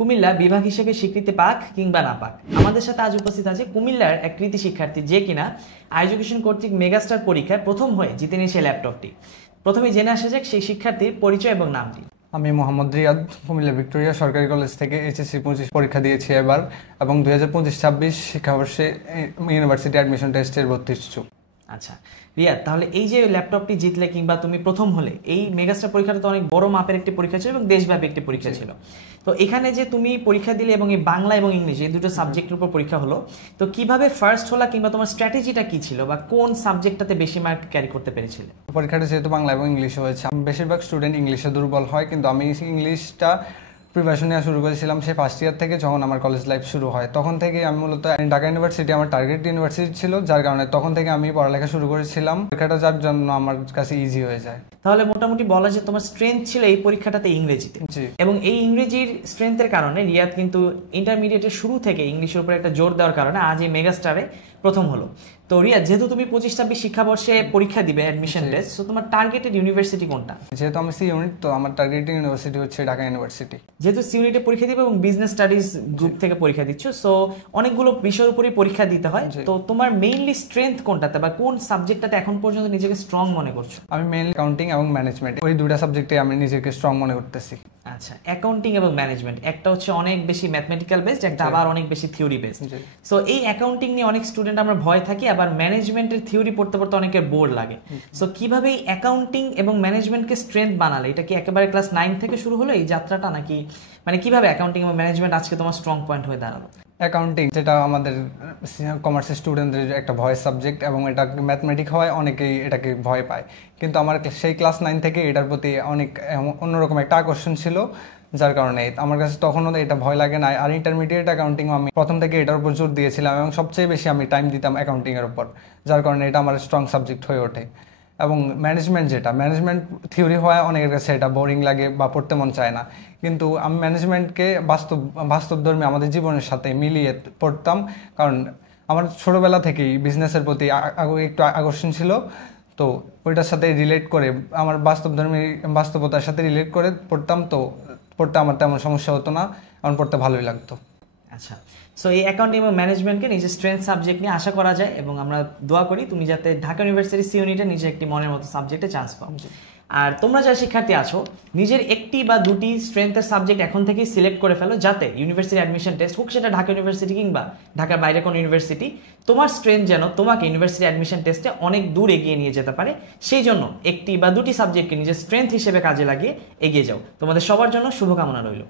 কুমিল্লা বিভাগ হিসেবে স্বীকৃতি পাক কিংবা না পাক, আমাদের সাথে আজ উপস্থিত আছে কুমিল্লার এক কৃতি শিক্ষার্থী যে কিনা এডুকেশন কর্তৃক মেগাস্টার পরীক্ষায় প্রথম হয়ে জিতে নিয়ে সেই ল্যাপটপটি। প্রথমে জেনে আসা যাক সেই শিক্ষার্থীর পরিচয় এবং নামটি। আমি মোহাম্মদ রিয়াদ, কুমিল্লা ভিক্টোরিয়া সরকারি কলেজ থেকে এইচএসসি 25 পরীক্ষা দিয়েছি এবার, এবং 2025-26 শিক্ষাবর্ষে ইউনিভার্সিটি অ্যাডমিশন টেস্টের ভর্তি ইচ্ছুক। আচ্ছা রিয়াদ, তাহলে এই যে ল্যাপটপটি জিতলে কিংবা তুমি প্রথম হলে, এই মেগাস্টার পরীক্ষাটা তো অনেক বড় মাপের একটি পরীক্ষা ছিল এবং দেশব্যাপী একটি পরীক্ষা ছিল। তো এখানে যে তুমি পরীক্ষা দিলে এবং এই বাংলা এবং ইংলিশ এই দুটো সাবজেক্টের উপর পরীক্ষা হলো, তো কিভাবে ফার্স্ট হলা কিংবা তোমার স্ট্র্যাটেজিটা কি ছিল বা কোন সাবজেক্টটাতে বেশি মার্ক ক্যারি করতে পেরেছিলে? পরীক্ষাটা যেহেতু বাংলা এবং ইংলিশে হয়েছে, বেশিরভাগ স্টুডেন্ট ইংলিশে দুর্বল হয়, কিন্তু আমি ইংলিশটা প্রিপারেশন নেওয়া শুরু করেছিলাম সেই ফার্স্ট ইয়ার থেকে, যখন আমার কলেজ লাইফ শুরু হয়। তখন থেকে আমি মূলত ঢাকা ইউনিভার্সিটি আমার টার্গেট ইউনিভার্সিটি ছিল, যার কারণে তখন থেকে আমি পড়ালেখা শুরু করেছিলাম, পরীক্ষাটা যার জন্য আমার কাছে ইজি হয়ে যায়। তাহলে মোটামুটি বলা যায় তোমার স্ট্রেংথ ছিল এই পরীক্ষাটাতে ইংরেজিতে, এবং এই ইংরেজির স্ট্রেংথের কারণে রিয়াদ কিন্তু ইন্টারমিডিয়েটের শুরু থেকে ইংলিশের উপর একটা জোর দেওয়ার কারণে আজ এই মেগাস্টারে প্রথম হলো। তো রিয়াদ, যেহেতু তুমি 25-26 শিক্ষাবর্ষে পরীক্ষা দিবে অ্যাডমিশন টেস্ট, তো তোমার টার্গেটেড ইউনিভার্সিটি কোনটা? যেহেতু আমি সি ইউনিট, তো আমার টার্গেটেড ইউনিভার্সিটি হচ্ছে ঢাকা ইউনিভার্সিটি। যেহেতু সি ইউনিটে পরীক্ষা দিবে এবং বিজনেস স্টাডিজ গ্রুপ থেকে পরীক্ষা দিচ্ছ, সো অনেকগুলো বিষয়ের উপরই পরীক্ষা দিতে হয়, তো তোমার মেইনলি স্ট্রেংথ কোনটাতে বা কোন সাবজেক্টটাতে এখন পর্যন্ত নিজেকে স্ট্রং মনে করছো? আমি মেইনলি অ্যাকাউন্টিং এবং ম্যানেজমেন্ট, ওই দুটো সাবজেক্টে আমি নিজেকে স্ট্রং মনে করতেছি। আচ্ছা, অ্যাকাউন্টিং এবং ম্যানেজমেন্ট, একটা হচ্ছে অনেক বেশি ম্যাথমেটিক্যাল বেসড, একটা আবার অনেক বেশি থিওরি বেসড। সো এই অ্যাকাউন্টিং নিয়ে অনেক স্টুডেন্ট আমরা ভয় থাকি, আবার ম্যানেজমেন্টের থিওরি পড়তে পড়তে অনেকের বোর লাগে। সো কিভাবে এই অ্যাকাউন্টিং এবং ম্যানেজমেন্টকে স্ট্রেংথ বানালে? এটা কি একেবারে ক্লাস 9 থেকে শুরু হলো এই যাত্রাটা, নাকি মানে কিভাবে অ্যাকাউন্টিং এবং ম্যানেজমেন্ট আজকে তোমার স্ট্রং পয়েন্ট হয়ে দাঁড়ালো? অ্যাকাউন্টিং, যেটা আমাদের কমার্সের স্টুডেন্টদের একটা ভয়ের সাবজেক্ট, এবং এটা ম্যাথমেটিক হয়, অনেকেই এটাকে ভয় পায়, কিন্তু আমার সেই ক্লাস 9 থেকে এটার প্রতি অনেক অন্যরকম একটা আকর্ষণ ছিল, যার কারণে আমার কাছে তখনও এটা ভয় লাগে না। আর ইন্টারমিডিয়েট অ্যাকাউন্টিংও আমি প্রথম থেকে এটার উপর জোর দিয়েছিলাম, এবং সবচেয়ে বেশি আমি টাইম দিতাম অ্যাকাউন্টিংয়ের উপর, যার কারণে এটা আমার স্ট্রং সাবজেক্ট হয়ে ওঠে। এবং ম্যানেজমেন্ট ম্যানেজমেন্ট থিওরি হয়, অনেকের কাছে এটা বোরিং লাগে বা পড়তে মন চায় না, কিন্তু আমি ম্যানেজমেন্টকে বাস্তবধর্মী আমাদের জীবনের সাথে মিলিয়ে পড়তাম, কারণ আমার ছোটোবেলা থেকেই বিজনেসের প্রতি একটু আকর্ষণ ছিল, তো ওইটার সাথে রিলেট করে আমার বাস্তবতার সাথে রিলেট করে পড়তাম, তো পড়তে আমার তেমন সমস্যা হতো না, আমার পড়তে ভালোই লাগতো। আচ্ছা, সো এই অ্যাকাউন্টিং এবং ম্যানেজমেন্টকে নিজের স্ট্রেংথ সাবজেক্ট নিয়ে আশা করা যায়, এবং আমরা দোয়া করি তুমি যাতে ঢাকা ইউনিভার্সিটি সি ইউনিটে নিজের একটি মনের মতো সাবজেক্টে চান্স পাও। আর তোমরা যারা শিক্ষার্থী আছো, নিজের একটি বা দুটি স্ট্রেংথের সাবজেক্ট এখন থেকেই সিলেক্ট করে ফেলো, যাতে ইউনিভার্সিটি অ্যাডমিশন টেস্ট হোক সেটা ঢাকা ইউনিভার্সিটি কিংবা ঢাকার বাইরে কোনো ইউনিভার্সিটি, তোমার স্ট্রেংথ যেন তোমাকে ইউনিভার্সিটি অ্যাডমিশন টেস্টে অনেক দূর এগিয়ে নিয়ে যেতে পারে। সেই জন্য একটি বা দুটি সাবজেক্টকে নিজের স্ট্রেংথ হিসেবে কাজে লাগিয়ে এগিয়ে যাও। তোমাদের সবার জন্য শুভকামনা রইল।